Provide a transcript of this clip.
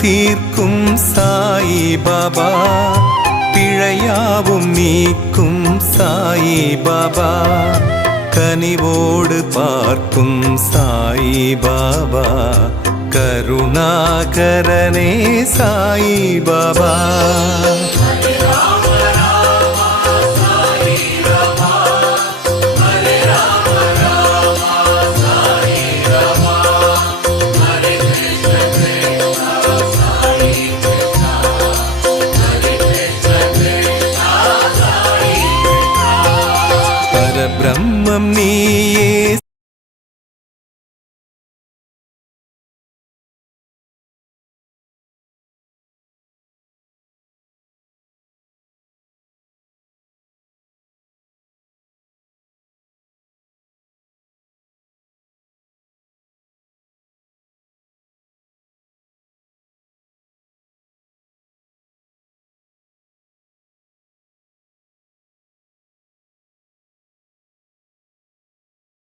தீர்க்கும் சாயி பாபா. பிழையாவும் நீக்கும் சாயி பாபா. கனிவோடு பார்க்கும் சாயி பாபா. கருணாகரனே சாயி பாபா. பிரம்மம் நீயே.